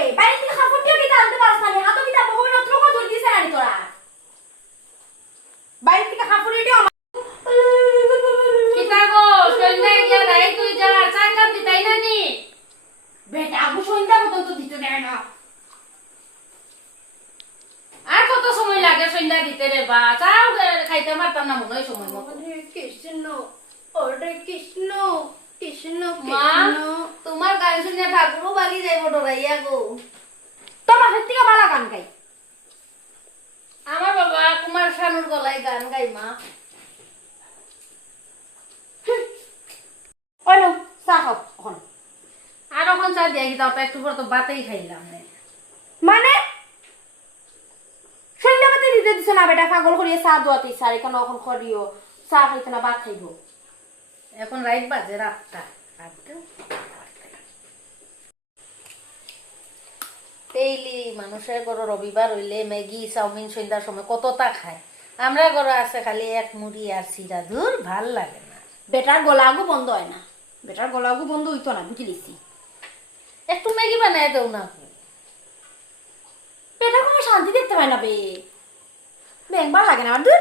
বে বাইরে থেকে খাবার দিয়ে দিতে আনতে পারছ না হাতে দিতে বহু নত্র কো জল দিছে রানি তোরা বাইরে থেকে খাবার দিয়ে আমার কিতা গো সন্ধ্যা গিয়া নাই তুই যা চা কাপ দিতাই না নি বেটা আগু সন্ধ্যা পর্যন্ত দিতে দেয় না আর কত সময় লাগে সন্ধ্যা দিতে রে বা চাও খাইতে পারতাম না মনে হয় সময় মতো হরে কৃষ্ণ হরে কৃষ্ণ কৃষ্ণ মা তোমার গান শুনে ঠাকুরও বাগি যাইব ডরাইয়া গো তোমার হাত থেকে বালা গান গাই আমার বাবা কুমার শানুর গলায় গান গাই মা ওনো চা খাও এখন আর এখন চা দিয়ে দাও একটু পর তো বাতেই খাইলাম না মানে সন্ধ্যাবাতে দিতে দিছ না বেটা পাগল করিয়ে চা দোয়াতে ইচ্ছা এখানে এখন করিও চা খাইতে না ভাত খাইব এখন রাইট বাজে রাতটা ডেইলি মানুষের ঘরে রবিবার হইলে ম্যাগি চাউমিন সন্ধ্যার সময় কতটা খায় আমরা ঘরে আছে খালি এক মুড়ি আর চিরা দূর ভাল লাগে না বেটার গলাগু বন্ধ হয় না বেটার গলাগু বন্ধ হইতো না বুঝি লিছি একটু ম্যাগি বানাই দেও না বেটা কোনো শান্তি দেখতে পায় না বে ব্যাংবার লাগে না আমার দূর